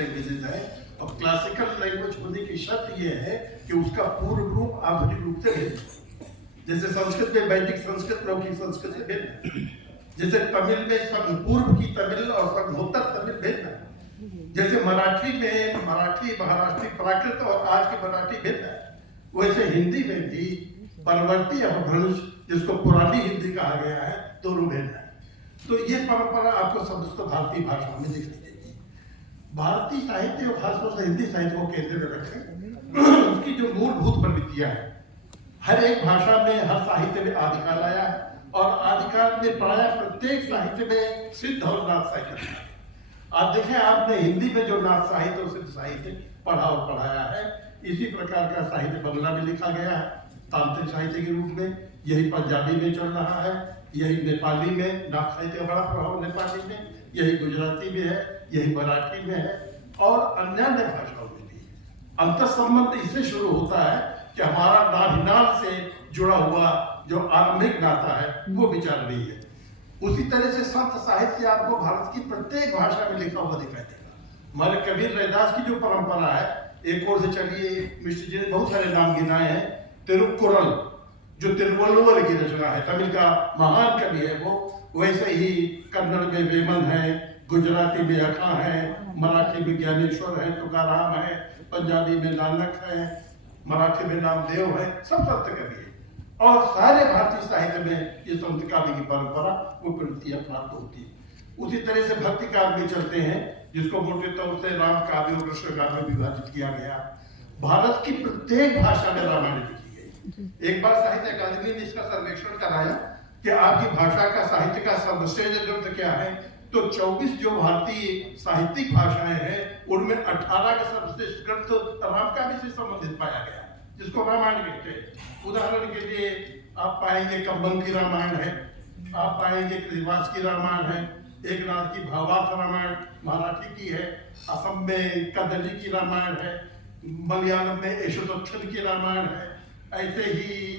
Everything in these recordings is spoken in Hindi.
लैंग्वेजेज है, और क्लासिकल लैंग्वेज होने की शर्त यह है कि उसका पूर्व रूप आधुनिक रूप से भिन्न है। जैसे संस्कृत में वैदिक संस्कृत लौकिक संस्कृत से भिन्न है, जैसे तमिल में पूर्व की तमिल और संघोत्तर तमिल भिन्न है, जैसे मराठी में मराठी महाराष्ट्री प्राकृत और आज की मराठी भिन्न है, वैसे हिंदी में भी परवर्ती अपभ्रंश जिसको पुरानी हिंदी कहा गया है दोनों भिन्न है। तो ये परंपरा आपको समस्त भारतीय भाषाओं में दिखाई देगी। भारतीय साहित्य और खासतौर से हिंदी साहित्य को केंद्र में रखें, उसकी जो मूलभूत प्रवृत्तियां हैं, हर एक भाषा में हर साहित्य में आदिकाल आया है, और आदिकाल में प्रायः प्रत्येक साहित्य में सिद्ध और नाथ साहित्य है। आप देखें, आपने हिंदी में जो नाथ साहित्य और सिद्ध साहित्य पढ़ा और पढ़ाया है, इसी प्रकार का साहित्य बंगला में लिखा गया है तांत्रिक साहित्य के रूप में, यही पंजाबी में चल रहा है, यही नेपाली में नाथ साहित्य का बड़ा प्रभाव नेपाली में, यही गुजराती में है, यही मराठी में है, और अन्य भाषाओं में भी। अंतर संबंध इससे शुरू होता है कि हमारा नाभिनाल से जुड़ा हुआ जो आरंभिक नाता है वो विचार नहीं है। उसी तरह से संत साहित्य आपको भारत की प्रत्येक भाषा में लिखा हुआ दिखाई देगा। हमारे कबीर रैदास की जो परंपरा है, एक ओर से चलिए, मिश्र जी ने बहुत सारे नाम गिनाए हैं, तिरुकुरल जो तिरुवल्लुवर की रचना है, तमिल का महान कवि है वो, वैसे ही कन्नड़ में वेमन है, गुजराती में अखा है, मराठी में ज्ञानेश्वर है, तुकाराम है, पंजाबी में नानक है, मराठी में नामदेव है, सब संत कवि है। और सारे भारतीय साहित्य में ये संत काव्य की परंपरा वो प्रवृत्तियां प्राप्त होती है। उसी तरह से भक्ति काव्य में चलते हैं, जिसको मोटे तौर से राम काव्य और कृष्ण काव्य में विभाजित किया गया। भारत की प्रत्येक भाषा में रामायण लिखी गई। एक बार साहित्य अकादमी ने इसका सर्वेक्षण कराया कि आपकी भाषा का साहित्य का सर्वश्रेष्ठ ग्रंथ क्या है, तो 24 जो भारतीय साहित्यिक भाषाएं हैं उनमें 18 का सर्वश्रेष्ठ ग्रंथ राम काव्य से संबंधित पाया गया, जिसको रामायण कहते हैं। उदाहरण के लिए आप पाएंगे कब्बन की रामायण है, आप पाएंगे कृतिवास की रामायण है, एकनाथ की भावार्थ रामायण मराठी की है, असम में कदली की रामायण है, मलयालम में यशोदक्षण की रामायण है। ऐसे ही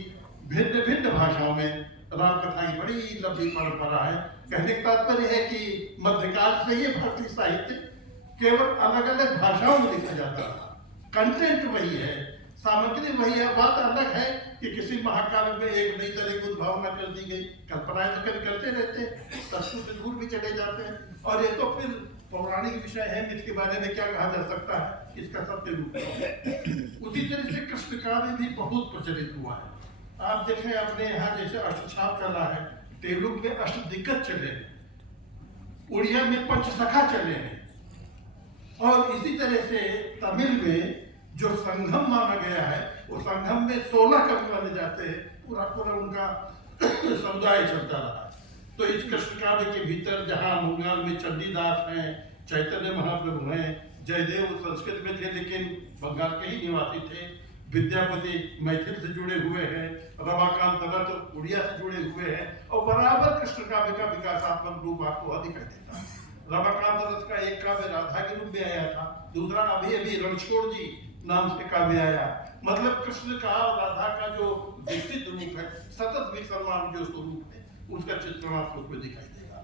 भिन्न भिन्न भाषाओं में राम कथा की बड़ी लंबी परंपरा है। कहने का तात्पर्य है कि मध्यकाल से ही भारतीय साहित्य केवल अलग अलग भाषाओं में लिखा जाता था, कंटेंट वही है, सामग्री वही है। बात अलग है कि किसी महाकाव्य में एक नई तरह की उद्भावना कर दी गई, कल्पनाएं तो करते रहते हैं, तत्व से दूर भी चले जाते हैं, और ये तो फिर पौराणिक विषय है, इसके बारे में क्या कहा जा सकता है, इसका सत्य रूप है। उसी तरह से कृष्ण काव्य भी बहुत प्रचलित हुआ है। आप देखें अपने यहाँ जैसे अष्टछाप चला है, तेलुगु में अष्टदिग्गज चले हैं, उड़िया में पंचसखा चले हैं, और इसी तरह से तमिल में जो संगम माना गया है, वो संगम में 16 कवि माने जाते हैं, पूरा पूरा उनका समुदाय चलता रहा। तो इस कृष्ण काव्य के भीतर जहाँ बंगाल में चंडीदास हैं, चैतन्य महाप्रभु हैं, जयदेव संस्कृत में थे लेकिन बंगाल के ही निवासी थे, विद्यापति मैथिल से जुड़े हुए हैं, रमाकांत दत्त उड़िया से जुड़े हुए हैं, और बराबर कृष्ण काव्य का विकासात्मक रूप आपको दिखाई देता है। रमाकांत दत्त का एक काव्य राधा के रूप में आया था, दूसरा अभी अभी रणछोड़ जी नाम से काव्य आया। मतलब कृष्ण का और राधा का जो विकसित रूप है, सतत विसर्मान जो स्वरूप है, उसका चित्रण आपको उसमें दिखाई देगा।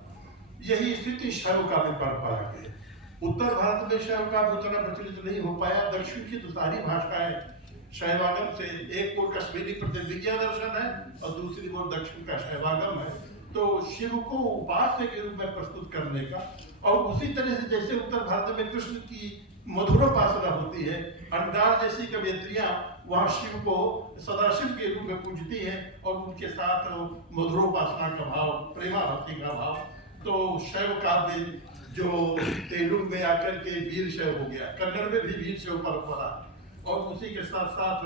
यही स्थिति शैव काव्य परंपरा की है। उत्तर भारत में शैव काव्य उतना प्रचलित नहीं हो पाया। दक्षिण की तो सारी भाषाएं शैवागम से, एक ओर कश्मीरी प्रतिविज्ञा दर्शन है और दूसरी ओर दक्षिण का शैवागम है। तो शिव को उपास्य के रूप में प्रस्तुत करने का, और उसी तरह से जैसे उत्तर भारत में कृष्ण की मधुरोपासना होती है, अंडार जैसी कवयित्रियां वहां शिव को सदाशिव के रूप में पूजती है और उनके साथ मधुरोपासना का भाव, प्रेमा भक्ति का भाव। तो शैव काव्य जो तेलुगु में आकर के वीर शैव हो गया, कन्नड़ में भी वीर शैव परंपरा, और उसी के साथ साथ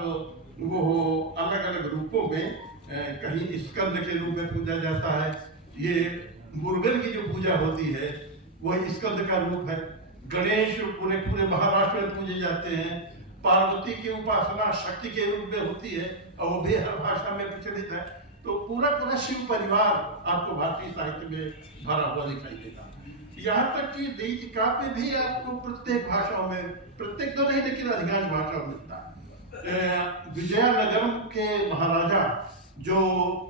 वो अलग अलग रूपों में कहीं स्कंद के रूप में पूजा जाता है। ये मुर्गन की जो पूजा होती है वह स्कंद का रूप है। गणेश पूरे महाराष्ट्र में पूजे जाते हैं। पार्वती की उपासना शक्ति के रूप में होती है और वो भी हर भाषा में प्रचलित है। तो पूरा शिव परिवार आपको भारतीय साहित्य में भरा हुआ दिखाई देगा। यहाँ तक कि दैत्य काव्य भी आपको प्रत्येक भाषाओं में, प्रत्येक तो नहीं लेकिन अधिकांश भाषाओं में मिलता है। विजयनगरम के महाराजा जो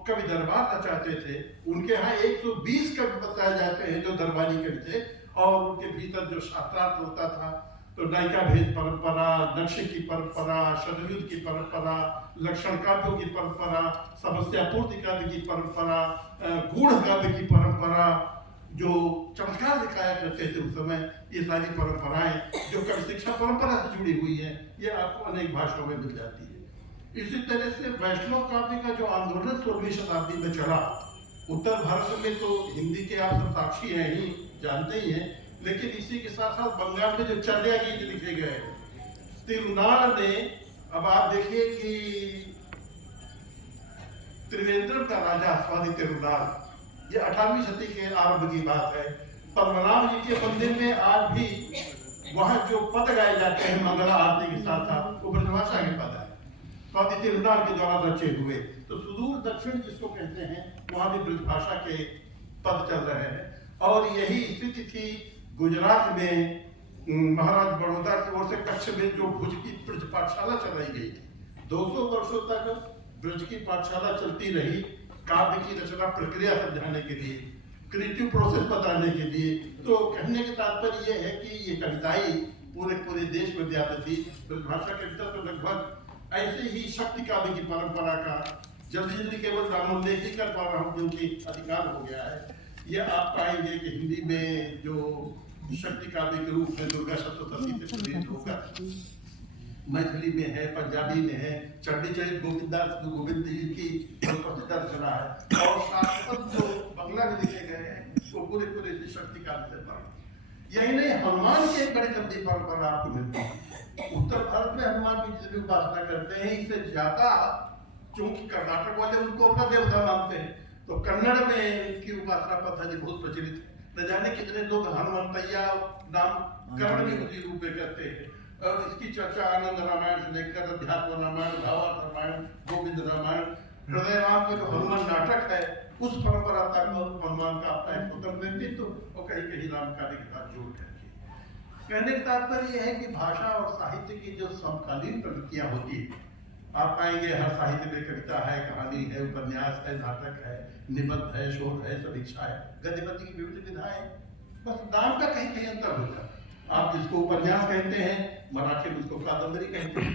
कवि दरबार रचाते थे, उनके यहाँ 120 कवि बताए जाते हैं जो दरबारी कवि थे, और उनके भीतर जो शास्त्रार्थ होता था तो नायिका भेद परंपरा, नक्शे की परंपरा, शतयुद्ध की परंपरा, लक्षण काव्यों की परंपरा, समस्या पूर्ति काव्य की परंपरा, गूढ़ काव्य की परंपरा, जो चमत्कार दिखाया करते थे उस समय, ये सारी परंपराएं जो कवि शिक्षा परंपरा से जुड़ी हुई है, ये आपको अनेक भाषाओं में मिल जाती है। इसी तरह से वैष्णव काव्य का जो आंदोलन 16वीं शताब्दी में चला, उत्तर भारत में तो हिंदी के आप सब साक्षी हैं ही, जानते ही हैं, लेकिन इसी के साथ साथ बंगाल में जो चर्या गीत लिखे गए, तिरुनाल ने, अब आप देखिए कि त्रिवेंद्रम का राजा स्वाति तिरुनाल, ये 18वीं सदी के आरंभ की बात है। पद्मनाभ जी के मंदिर में आज भी वहां जो पद गाए जाते हैं मंगला आरती के साथ साथ, वो ब्रजभाषा के पद है, स्वाति तिरुनाल के द्वारा रचे हुए। तो सुदूर दक्षिण जिसको कहते हैं, वहां भी ब्रजभाषा के पद चल रहे हैं। और यही स्थिति थी गुजरात में, महाराज बड़ौदा की ओर से कच्छ में जो भुज की ब्रज पाठशाला चलाई गई थी, 200 वर्षों तक ब्रज की पाठशाला चलती रही, काव्य की रचना प्रक्रिया समझाने के लिए, क्रिएटिव प्रोसेस बताने के लिए। तो कहने का तात्पर्य यह है कि ये कविताएं पूरे देश में व्याप्त थी। ब्रजभाषा कविता तो लगभग ऐसे ही शक्ति काव्य की परंपरा का जल्दी केवल नामोल्लेख ही कर पा रहा हूँ क्योंकि अधिकार हो गया है। ये आप पाएंगे कि हिंदी में जो शक्ति काव्य के रूप में दुर्गा सप्तशती से प्रेरित होकर मैथिली में है, पंजाबी में है, चंडीचरित गोविंद जी की प्रसिद्ध रचना है, और शाश्वत जो बंगला में लिखे गए हैं वो पूरे शक्ति काव्य से पढ़े। यही नहीं, हनुमान की एक बड़ी लंबी परंपरा आपको मिलती है। उत्तर भारत में हनुमान की जितनी उपासना करते हैं, इससे ज्यादा चूंकि कर्नाटक वाले उनको अपना देवता मानते हैं, तो कन्नड़ में इनकी उपासना पद्धति बहुत प्रचलित है। न जाने कितने लोग हनुमंतैया नाम कन्नड़ में उसी रूप में करते हैं। और इसकी चर्चा आनंद रामायण से लेकर अध्यात्म रामायण, भावार्थ रामायण, गोविंद रामायण, हृदय राम का जो हनुमान नाटक है, उस परंपरा तक हनुमान का अपना एक स्वतंत्र व्यक्तित्व और कहीं कहीं राम कार्य के साथ जोड़ करके। कहने का तात्पर्य यह है कि भाषा और साहित्य की जो समकालीन प्रवृत्तियां होती है, आप पाएंगे हर साहित्य में कविता है, कहानी है, उपन्यास है, नाटक है, निबंध है, शोध है, समीक्षा है, गद्य की विविध विधाएं, बस नाम का कहीं कहीं अंतर होता है। आप जिसको उपन्यास कहते हैं, मराठी में उसको कादम्बरी कहते हैं,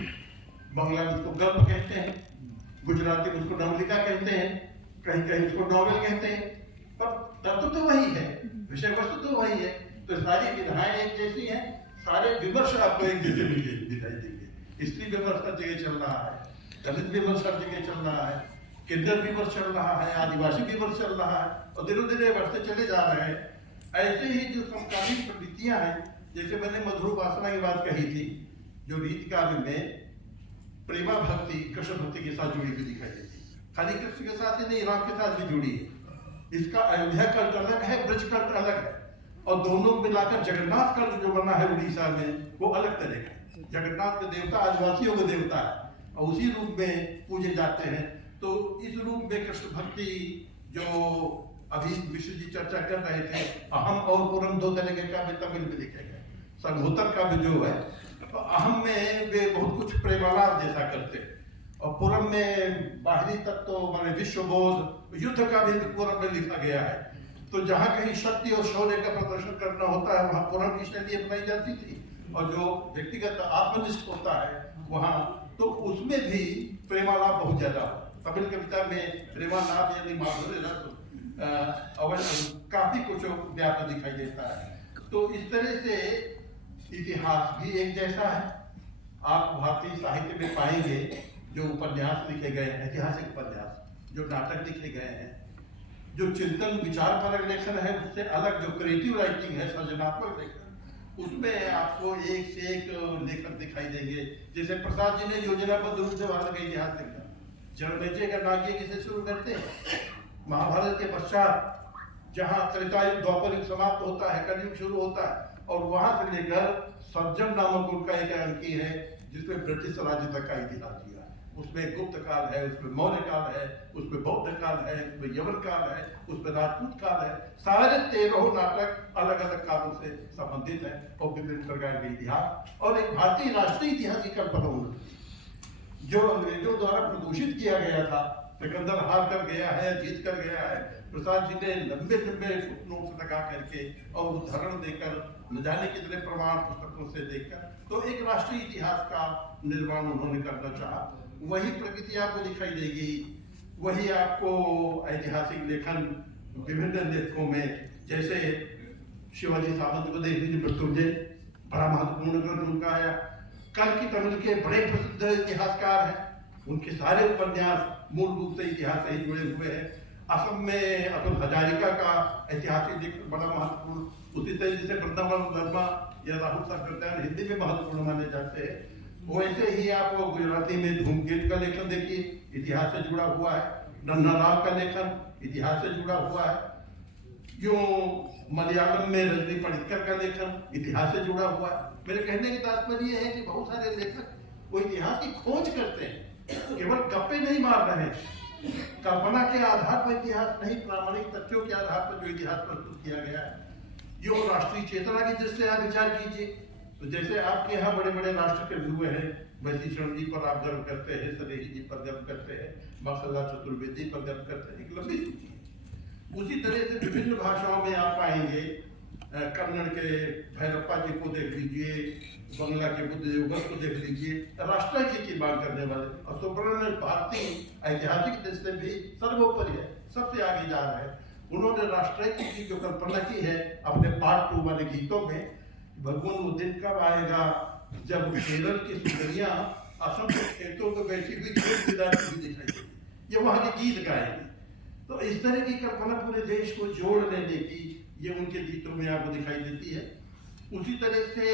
बंगला में उसको गल्प कहते हैं, गुजराती में उसको नवलिका कहते हैं, कहीं कहीं उसको नॉवेल कहते हैं, पर तत्व तो वही है, विषय वस्तु तो वही है। तो सारी विधाएं एक जैसी हैं, सारे विमर्श आपको एक जैसे दिखाई देंगे। स्त्री विमर्श हर जगह चल रहा है, दलित विमर्श हर जगह चल रहा है, किन्नर विमर्श चल रहा है, आदिवासी विमर्श चल रहा है, और दिनों दिन बढ़ते चले जा रहे हैं। ऐसे ही जो समकालीन प्रवृत्तियां हैं, जैसे मैंने मधुर उपासना की बात कही थी, जो रीति काव्य में प्रेमा भक्ति, कृष्ण भक्ति के साथ जुड़ी हुई दिखाई देती है। खाली कृष्ण के साथ ही नहीं, राम के साथ भी जुड़ी है। इसका अयोध्या कल्ट अलग है, ब्रज कल्ट अलग है, और दोनों मिलाकर जगन्नाथ कल्ट जो बना है उड़ीसा में, वो अलग तरह का है। जगन्नाथ के देवता आदिवासियों के देवता है, और उसी रूप में पूजे जाते हैं। तो इस रूप में कृष्ण भक्ति जो अभी मिश्र जी चर्चा कर रहे थे, अहम और पुरम दो तरह के काव्य तमिल में लिखे गए। संघोत्तर काव्य जो है, तो अहम में वे बहुत कुछ प्रेमालाप जैसा करते हैं, और पुरम में बाहरी तत्व माने विश्वबोध, युद्ध का भी पुरम में लिखा गया है। तो जहाँ कहीं शक्ति और शौर्य का प्रदर्शन करना होता है, वहाँ पुरम की शैली अपनाई जाती थी, और जो व्यक्तिगत आत्मनिष्ठ होता है वहाँ, तो उसमें भी प्रेमालाप बहुत ज्यादा हो। तमिल कविता में प्रेमालाप यानी माधुर्य रस काफी कुछ व्याप्त दिखाई देता है। तो इस तरह से इतिहास भी एक जैसा है। आप भारतीय साहित्य में पाएंगे जो उपन्यास लिखे गए हैं, ऐतिहासिक उपन्यास, जो नाटक लिखे गए हैं, जो चिंतन विचार परक लेखन है, उससे अलग जो क्रिएटिव राइटिंग है, सृजनात्मक लेखन, उसमें आपको एक से एक लेखक दिखाई देंगे। जैसे प्रसाद जी ने योजनाबद्ध रूप से भारत का इतिहास लिखा। जनमेजय का नाट्य किसे शुरू करते हैं? महाभारत के पश्चात, जहाँ त्रेतायुग द्वापर युग समाप्त होता है, कलयुग शुरू होता है, और वहां से लेकर सज्जन नामक उनका एक अंकी है जिसमें ब्रिटिश राज्य तक का इतिहास दिया है। उसमें गुप्त काल है, उसमें मौर्य काल है, उसमें बौद्ध काल है, उसमें यवन काल है, उसमें राजपूत काल है। सारे 13 नाटक अलग अलग कालों से संबंधित है, और विभिन्न प्रकार के इतिहास, और एक भारतीय राष्ट्रीय इतिहास की कल्पना जो अंग्रेजों द्वारा प्रदूषित किया गया था। सिकंदर हार कर गया है, जीत कर गया है, प्रसाद जी ने लंबे लंबे नोट्स लगा करके और उदाहरण देकर न जाने कितने प्रमाण पुस्तकों से देखकर, तो एक राष्ट्रीय इतिहास का निर्माण उन्होंने करना चाहा। वही प्रकृति आपको दिखाई देगी, वही आपको ऐतिहासिक लेखन विभिन्न लेखकों में, जैसे शिवाजी सावंत को देख लीजिए, मृत्युंजय बड़ा महत्वपूर्ण ग्रंथ उनका आया। कल की तमिल के बड़े प्रसिद्ध इतिहासकार हैं, उनके सारे उपन्यास मूल रूप से इतिहास से ही जुड़े हुए हैं। असम में अतुल हजारिका का ऐतिहासिक लेखन बड़ा महत्वपूर्ण, उसी तरह जैसे वृंदावन वर्मा या राहुल साकृत्यायन हिंदी में महत्वपूर्ण माने जाते हैं, वैसे ही आप गुजराती में धूमकेतु का लेखन देखिए, इतिहास से जुड़ा हुआ है। नन्ना राव का लेखन इतिहास से जुड़ा हुआ है। यूं मलयालम में रजनी पडिक्कर का लेखन इतिहास से जुड़ा हुआ है। मेरे कहने की तात्पर्य यह है कि बहुत सारे लेखक वो इतिहास की खोज करते हैं, केवल गप्पे नहीं मार रहे हैं। कल्पना के आधार पर इतिहास नहीं, प्रामाणिक तथ्यों के आधार पर जो इतिहास प्रस्तुत किया गया है। यूं राष्ट्रीय चेतना की दृष्टि से आप विचार कीजिए, तो जैसे आपके यहाँ बड़े बड़े राष्ट्र के हुए हैं, वैश्वीकरण जी पर आप गर्व करते हैं, सनेही जी पर गर्व करते हैं, माखनलाल चतुर्वेदी पर गर्व करते हैं, एक लंबी सूची है। उसी तरह से विभिन्न भाषाओं में आप पाएंगे, कन्नड़ के भैरप्पा जी को देख लीजिए, बंगला के बुद्ध देवगत को देख लीजिए, राष्ट्र की बात करने वाले। और सुब्रमण्य भारती ऐतिहासिक दृष्टि से भी सर्वोपरि है, सबसे आगे जा रहा है। उन्होंने राष्ट्र की जो कल्पना की है अपने पार्ट 2 वाले गीतों में, भगवान वो दिन कब आएगा जब केरल की सुंदरियां असम के खेतों में बैठी हुई खेत दिखाई देगी, ये वहां के गीत गाएंगे। तो इस तरह की कल्पना पूरे देश को जोड़ लेने की ये उनके गीतों में आपको दिखाई देती है। उसी तरह से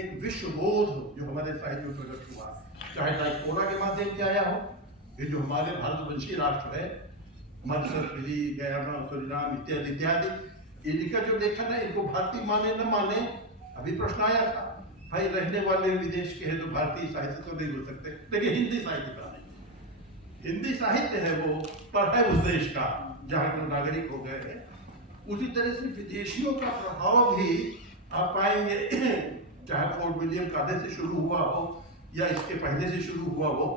एक विश्व बोध जो हमारे साहित्य में प्रकट हुआ, चाहे डायस्पोरा के माध्यम से आया हो, ये जो हमारे भारतवंशी राष्ट्र है, मध्य फिजी, गयाना, सूरीनाम इत्यादि इत्यादि, इनका जो लेखन है, इनको भारतीय माने न माने, अभी प्रश्न आया था, भाई रहने वाले विदेश के हैं तो भारतीय साहित्य तो नहीं हो सकते, लेकिन हिंदी साहित्य का नहीं। हिंदी साहित्य है वो, पर है उस देश का जहाँ के नागरिक हो गए हैं। उसी तरह से विदेशियों का प्रभाव भी आप पाएंगे, चाहे फोर्ट विलियम कादे से शुरू हुआ हो या इसके पहले से शुरू हुआ हो,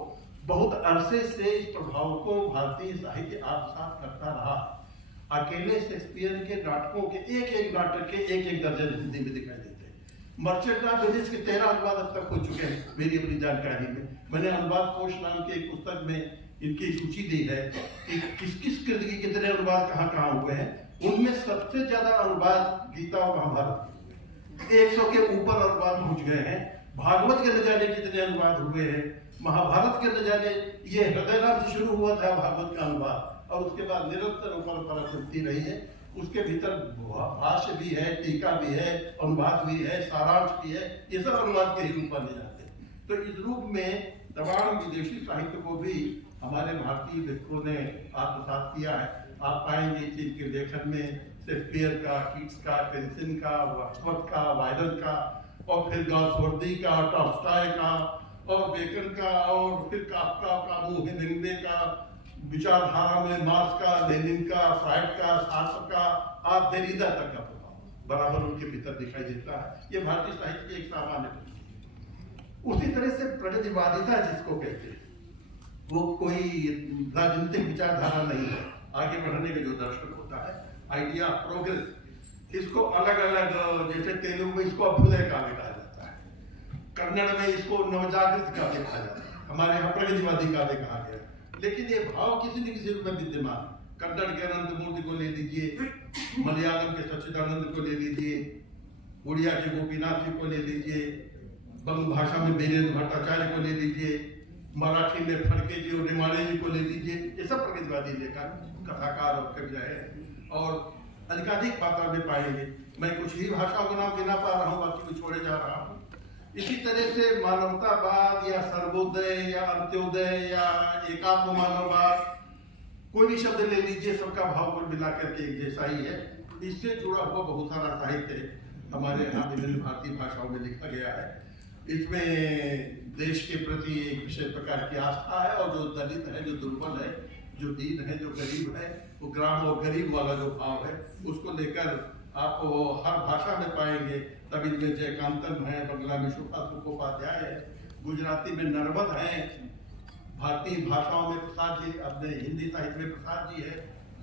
बहुत अरसे से इस प्रभाव को भारतीय साहित्य आत्मसात करता रहा। अकेले शेक्सपियर के नाटकों के एक नाटक के एक दर्जन हिंदी में दिखाई देते हैं। मर्चेंट ऑफ वेनिस के 13 अनुवाद अब तक हो चुके हैं मेरी अपनी जानकारी में। मैंने अनुवाद कोश नाम के एक पुस्तक में इनकी सूची दी है कि किस किस कृति के कितने अनुवाद कहाँ हुए हैं। उनमें सबसे ज्यादा अनुवाद गीता और महाभारत के 100 के ऊपर अनुवाद पहुंच गए हैं। भागवत के न जाने कितने अनुवाद हुए हैं, महाभारत के न जाने, ये हृदय राम से शुरू हुआ था भागवत का अनुवाद और उसके बाद निरंतर परंपरा चलती रही है। उसके भीतर भाष्य भी है, टीका भी है, अनुवाद भी है, सारांश भी है, ये सब अनुवाद के ही रूप माने जाते हैं। तो इस रूप में तमाम विदेशी साहित्य को भी हमारे भारतीय लेखकों ने आत्मसात किया है। आप पाएंगे कि इनके लेखन में शेक्सपियर का, कीट्स का, टेनिसन का, वर्ड्सवर्थ का, वायरन का, और फिर गाल्सवर्दी का, टॉल्स्टॉय का, और बेकन का, और फिर काफ्का का, हेमिंग्वे का, विचारधारा में मार्क्स का, लेनिन का, फ्रायड का, सार्त्र का, आप देरीदा तक का प्रभाव बराबर उनके भीतर दिखाई देता है। ये भारतीय साहित्य की एक सामान्य परिस्थिति है। उसी तरह से प्रगतिवादिता जिसको कहते हैं, वो कोई राजनीतिक विचारधारा नहीं है, आगे बढ़ने का जो दर्शन होता है, आइडिया ऑफ प्रोग्रेस, इसको अलग अलग, जैसे तेलुगु में इसको अभ्युदय काव्य कहा जाता है, कन्नड़ में इसको नवजागृत काव्य कहा जाता है, हमारे यहाँ प्रगतिवादी काव्य कहा गया। लेकिन ये भाव किसी न किसी रूप में विद्यमान, कन्नड़ के अनंत मूर्ति को ले लीजिए, मलयालम के सच्चिदानंद को ले लीजिए, उड़िया के गोपीनाथ जी को ले लीजिए, बंग भाषा में वीरेंद्र भट्टाचार्य को ले लीजिए, मराठी में फड़के जी और निमाड़े जी को ले लीजिए, ये सब प्रगतिवादी लेखक, कथाकार और कवि हैं और अधिकाधिक मात्रा में पाएंगे। मैं कुछ ही भाषाओं के नाम गिना पा रहा हूँ, बाकी को छोड़े जा रहा हूँ। इसी तरह से मानवतावाद या सर्वोदय या अंत्योदय या एकात्म मानववाद, कोई भी शब्द ले लीजिए, सबका भाव को मिला करके एक जैसा ही है। इससे जुड़ा हुआ बहुत सारा साहित्य हमारे यहाँ विभिन्न भारतीय भाषाओं में लिखा गया है। इसमें देश के प्रति एक विशेष प्रकार की आस्था है, और जो दलित है, जो दुर्बल है, जो दीन है, जो गरीब है, वो ग्राम और गरीब वाला जो भाव है, उसको लेकर आप हर भाषा में पाएंगे। तमिल में जयकांतन है, बंगला में शुभा सुखोपाध्याय है, गुजराती में नर्मद है, भारतीय भाषाओं में प्रसाद जी, अपने हिंदी साहित्य में प्रसाद जी है,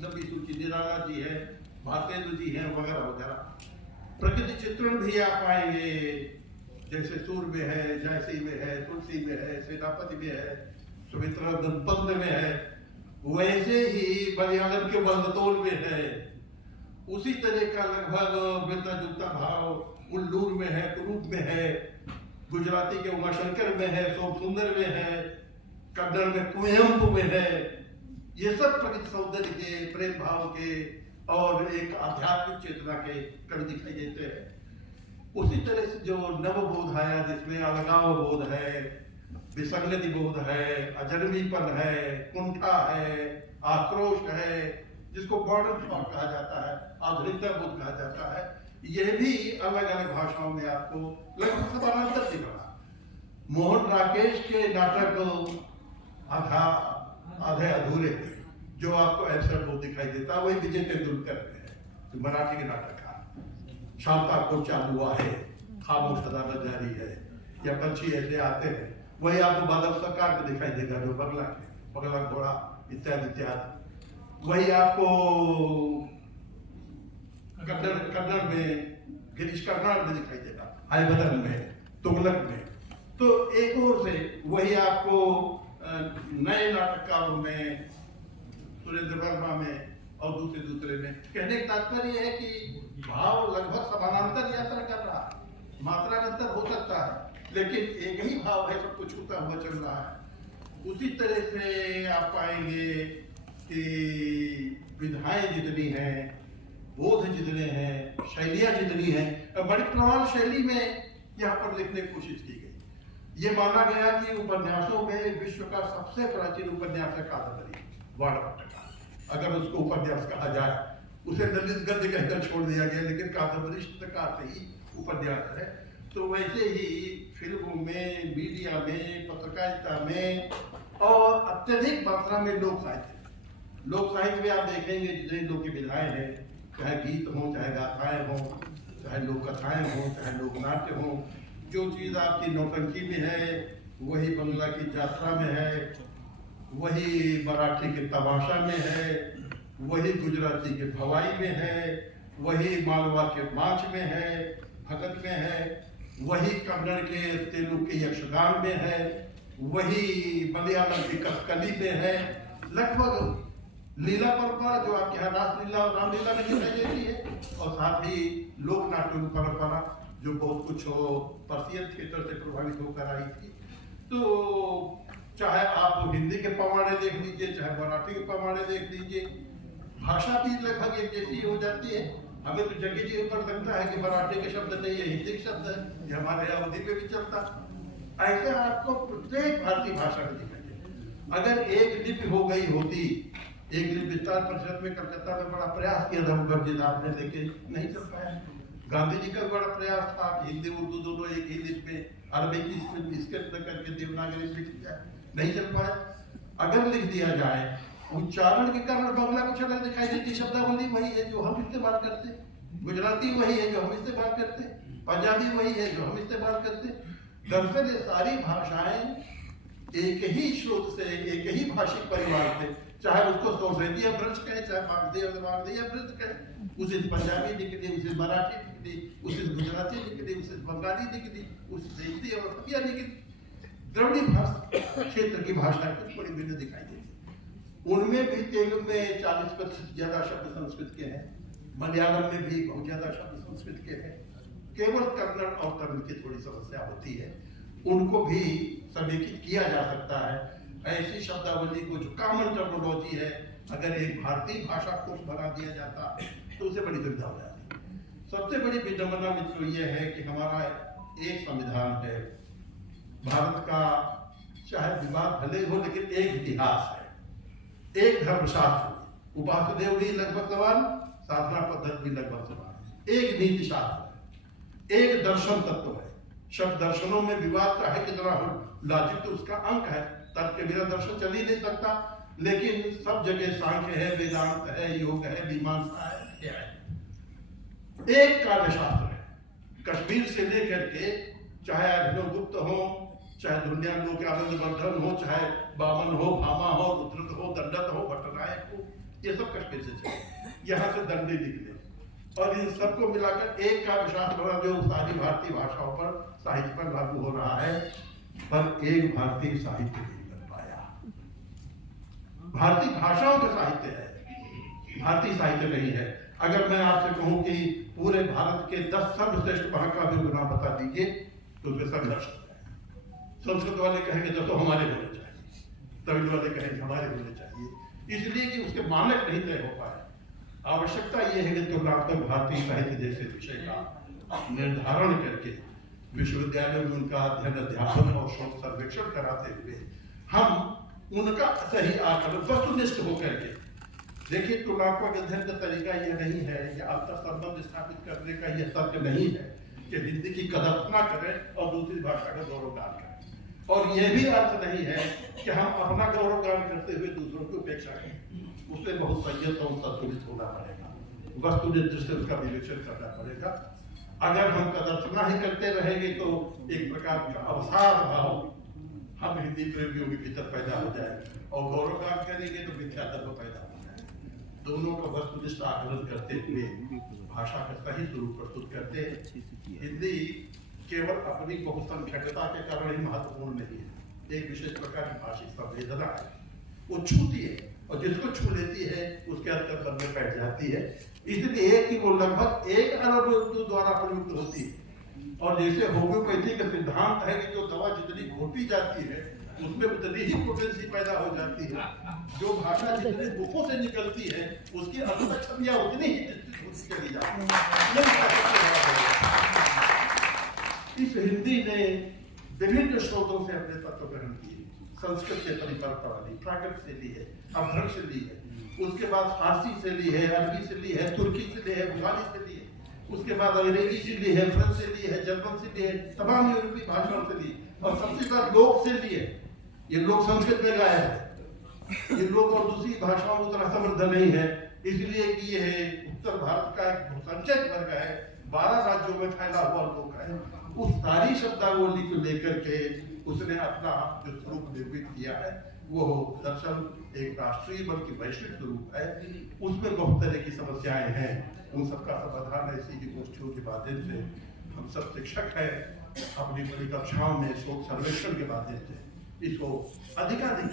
लंबी सूची निराला जी है, भारतेंद्र जी हैं, वगैरह वगैरह। प्रकृति चित्रण भी आप पाएंगे, जैसे सूर में है, जयसी में है, तुलसी में है, सेनापति में है, सुमित्रा दंपंत में है, वैसे ही मलयालम के वंदतोल में है। उसी तरह का लगभग मिलता जुलता भाव उल्लूर में है, कुरूप में है, गुजराती के उमाशंकर में है, सोम सुंदर में है, कन्नड़ में कुवेम्पु में है। ये सब प्रकृति सौंदर्य के, प्रेम भाव के और एक आध्यात्मिक चेतना के कण दिखाई देते हैं। उसी तरह से जो नवबोध आया, जिसमें अलगाव बोध है, विसंगति बोध है, अजन्मीपन है, कुंठा है, आक्रोश है, जिसको मॉडर्न थॉट कहा जाता है, आधुनिकता बोध कहा जाता है, यह भी अलग अलग भाषाओं में आपको लगभग समानांतर दिख रहा। मोहन राकेश के नाटक आधे अधूरे, जो आपको एब्सर्ड वो दिखाई देता है, वही विजय तेंदुलकर में है, तो मराठी के नाटककार। शांता को चालू है, खामोश अदालत जारी है, या पंछी ऐसे आते हैं, वही आपको बादल सरकार को दिखाई देगा, जो बगला घोड़ा इत्यादि इत्यादि। वही आपको कन्नड़ में गिरीश कर्नाड में दिखाई देगा, हायबदन में, तुगलक में। तो एक ओर से वही आपको नए नाटककारों में, सुरेंद्र वर्मा में और दूसरे में। कहने का तात्पर्य है कि भाव लगभग समानांतर यात्रा कर रहा है, मात्रा का अंतर हो सकता है, लेकिन एक ही भाव है, सब कुछ छूता हुआ चल रहा है। उसी तरह से आप पाएंगे कि विधाएं जितनी हैं, बोध जितने हैं, शैलियां जितनी हैं, बड़ी प्रवाल शैली में यहाँ पर लिखने की कोशिश की गई। ये माना गया कि उपन्यासों में विश्व का सबसे प्राचीन उपन्यास है कादम्बरी, वाणभट्ट का। अगर उसको उपन्यास कहा जाए, उसे ललित गद्य कहकर छोड़ दिया गया, लेकिन कादम्बरी का ही उपन्यास है। तो वैसे ही फिल्मों में, मीडिया में, पत्रकारिता में और अत्यधिक मात्रा में लोक साहित्य में आप देखेंगे जितनी लोक की विधाएं हैं, चाहे गीत हो, चाहे गाथाएं हो, चाहे लोक कथाएं हो, चाहे लोकनाट्य हो, जो चीज आपकी नौटंकी में है, वही बंगला की यात्रा में है, वही मराठी के तमाशा में है, वही गुजराती के भवाई में है, वही मालवा के माच में है, भगत में है, वही कन्नड़ के तेलुगु के यक्षगान में है, वही मलयालम की कथकली में है। लगभग लीला परंपरा जो आपके यहाँ रासलीला और रामलीला में दिखाई देती है, और साथ ही लोक नाट्यों की परंपरा जो बहुत कुछ हो पर्शियन थिएटर से प्रभावित होकर आई थी। तो चाहे आप हिंदी के पैमाने देख लीजिए, चाहे मराठी के पैमाने देख लीजिए, भाषा भी लगभग एक जैसी हो जाती है। हमें तो जगह जगह पर लगता है कि मराठी के शब्द नहीं है, हिंदी के शब्द है, ये हमारे यहाँ अवधि पे भी चलता। ऐसा आपको प्रत्येक भारतीय भाषा में दिखाई। अगर एक लिपि हो गई होती, एक लिपि विस्तार परिषद में कलकत्ता में बड़ा प्रयास किया था मुखर्जी साहब ने, लेकिन नहीं चल पाया। गांधी जी का बड़ा प्रयास था कि हिंदी उर्दू दोनों एक ही लिपि में, अरबी इसके अंदर करके देवनागरी लिख दिया, नहीं चल पाया। अगर लिख दिया जाए, उच्चारण के कारण बंगला कुछ अलग दिखाई देती, शब्दावली वही है जो हम इस्तेमाल करते, गुजराती वही है जो हम इस्तेमाल करते, पंजाबी वही है जो हम इस्तेमाल करते। दरअसल ये सारी भाषाएं एक ही स्रोत से, एक ही भाषिक परिवार से, चाहे उसको सोसेटिया ब्रज कहे, चाहे मागधेय ब्रज कहे, उसे पंजाबी निकली, उसे मराठी निकली, उसे गुजराती निकली, उसे बंगाली निकली, उसे हिंदी और उड़िया निकली। द्रविड़ी भाषा क्षेत्र की भाषा कुछ बड़ी भिन्न दिखाई देती। उनमें भी तेलुगु में 40% ज्यादा शब्द संस्कृत के हैं, मलयालम में भी बहुत ज्यादा शब्द संस्कृत के हैं। केवल कन्नड़ और तमिल की थोड़ी समस्या होती है, उनको भी समेकित किया जा सकता है। ऐसी शब्दावली को जो कॉमन टर्मिनोलॉजी है, अगर एक भारतीय भाषा कोश बना दिया जाता तो उसे बड़ी दुविधा हो जाती। सबसे बड़ी विडंबना मित्रों ये है कि हमारा एक संविधान है, भारत का चाहे विवाद भले हो, लेकिन एक इतिहास है, एक धर्मशास्त्र, उपास्य देव भी लगभग समान, साधना पद्धति भी लगभग समान, एक नीति शास्त्र है, एक दर्शन तत्व है। शब्द दर्शनों में विवाद चाहे कितना हो, लॉजिक तो उसका अंक है, तर्क के बिना दर्शन चल ही नहीं सकता। लेकिन सब जगह सांख्य है, वेदांत है, योग है, मीमांसा है, क्या है, एक काव्यशास्त्र है। कश्मीर से लेकर के चाहे अभिनवगुप्त हो, चाहे दुनिया लोक आनंद वर्धन हो, चाहे बामन हो, भामा हो, रुद्रक हो, दंडक हो, भट्टनायक हो, ये सब कश्मीर से चले। यहाँ से दंडी निकले, और इन सबको मिलाकर एक का विशाल बना जो सारी भारतीय भाषाओं पर साहित्य पर लागू हो रहा है, पर एक भारतीय साहित्य नहीं बन पाया। भारतीय भाषाओं का साहित्य है, भारतीय साहित्य नहीं है। अगर मैं आपसे कहूं कि पूरे भारत के 10 सर्वश्रेष्ठ महाकाव्यों के नाम बता दीजिए तो उसमें संघर्ष होता है। संस्कृत वाले कहेंगे तो हमारे होने चाहिए, तमिल वाले कहेंगे हमारे होने चाहिए, इसलिए कि उसके मानक नहीं तय हो पाए। आवश्यकता यह है कि तुलनात्मक भारतीय साहित्य जैसे विषय का निर्धारण करके विश्वविद्यालयों में उनका अध्ययन, अध्यापन और शोध सर्वेक्षण कराते हुए हम उनका सही आकलन वस्तुनिष्ठ होकर के, देखिए तुलनात्मक अध्ययन का तरीका यह नहीं है, या अंतर संबंध स्थापित करने का यह तर्क नहीं है कि हिंदी की कदर न करें और दूसरी भाषा का गौरवगान करें, और यह भी अर्थ नहीं है कि हम अपना गौरवगान करते हुए दूसरों की उपेक्षा करें। उसमें बहुत संयत और संतुलित होना पड़ेगा, वस्तुनिष्ठ से उसका विवेचन करना पड़ेगा। अगर हम कदर्शना ही करते रहेंगे तो एक प्रकार का अवसाद भाव हम हिंदी प्रेमियों के भीतर पैदा हो जाए, और गौरवगान करेंगे तो मिथ्यात्व पैदा हो जाए। दोनों का वस्तुनिष्ठ आकलन करते हुए भाषा का सही स्वरूप प्रस्तुत करते हैं। हिंदी केवल अपनी बहुसंख्यकता के कारण ही महत्वपूर्ण नहीं है, एक विशेष प्रकार की भाषिक संवेदना है, वो छूती है, और जिसको छू लेती है उसके अंतर में बैठ जाती है। इसलिए कि वो लगभग 1 अरब द्वारा प्रयुक्त होती है, और जैसे होम्योपैथी का सिद्धांत है कि जो दवा जितनी घोटी जाती है उसमें उतनी ही पोटेंसी पैदा हो जाती है, जो भाषा जितने मुखों से निकलती है उसकी अंतर छवियां उतनी ही विस्तृत होती चली जाती है। इस हिंदी ने विभिन्न स्रोतों से अपने तत्व ग्रहण किए, संस्कृत से परिपक्वता वाली, प्राकृत से ली है, अपभ्रंश से ली है, उसके बाद फारसी से ली है, अरबी से ली है, तुर्की से ली है, बुखारी से ली है, उसके बाद अंग्रेजी से ली है, फ्रेंच से ली है, जर्मन से ली है, तमाम यूरोपीय भाषाओं से ली, और सबसे ज्यादा लोक से ली है। ये लोक संस्कृत में गाया है, ये लोक और दूसरी भाषाओं में उतना समृद्ध नहीं है, इसलिए कि ये उत्तर भारत का एक बहुसंख्यक वर्ग है, 12 राज्यों में फैला हुआ लोक है। उस सारी शब्दावली को लेकर के उसने अपना जो स्वरूप निर्मित किया है वो दरअसल एक राष्ट्रीय बल्कि वैश्विक स्वरूप है। उसमें बहुत तरह की समस्याएं हैं, उन सबका समाधान ऐसी ही गोष्ठियों के माध्यम से हम सब शिक्षक हैं अपनी बड़ी कक्षाओं में शोध सर्वेक्षण के माध्यम से इसको अधिकाधिक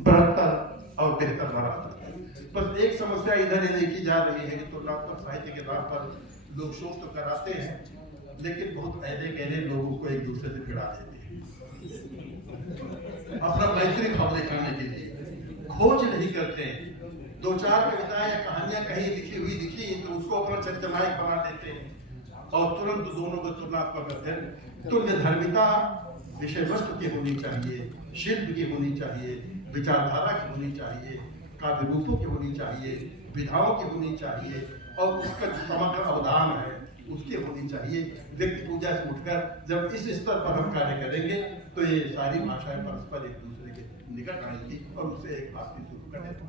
बेहतर और बेहतर बनाता है। बस एक समस्या इधर ही देखी जा रही है कि तुलनात्मक साहित्य के नाम पर लोग शोध तो कराते हैं, लेकिन बहुत ऐसे गहरे लोगों को एक दूसरे से भिड़ा देते हैं अपना मैत्री भाव दिखाने के लिए, खोज नहीं करते हैं। 2-4 कविताएं या कहानियां कहीं लिखी हुई दिखी तो उसको अपना चरित्र नायक बना देते हैं, और तुरंत दोनों को तुलनात्मक अध्ययन, तुल्य धर्मिता विषय वस्तु की होनी चाहिए, शिल्प की होनी चाहिए, विचारधारा की होनी चाहिए, काव्य रूपों की होनी चाहिए, विधाओं की होनी चाहिए, और उसका जो समग्र अवदान है उसकी होनी चाहिए। व्यक्ति पूजा से उठकर जब इस स्तर पर हम कार्य करेंगे तो ये सारी भाषाएं परस्पर एक दूसरे के निकट आएंगी और उससे एक बात शुरू करेंगे।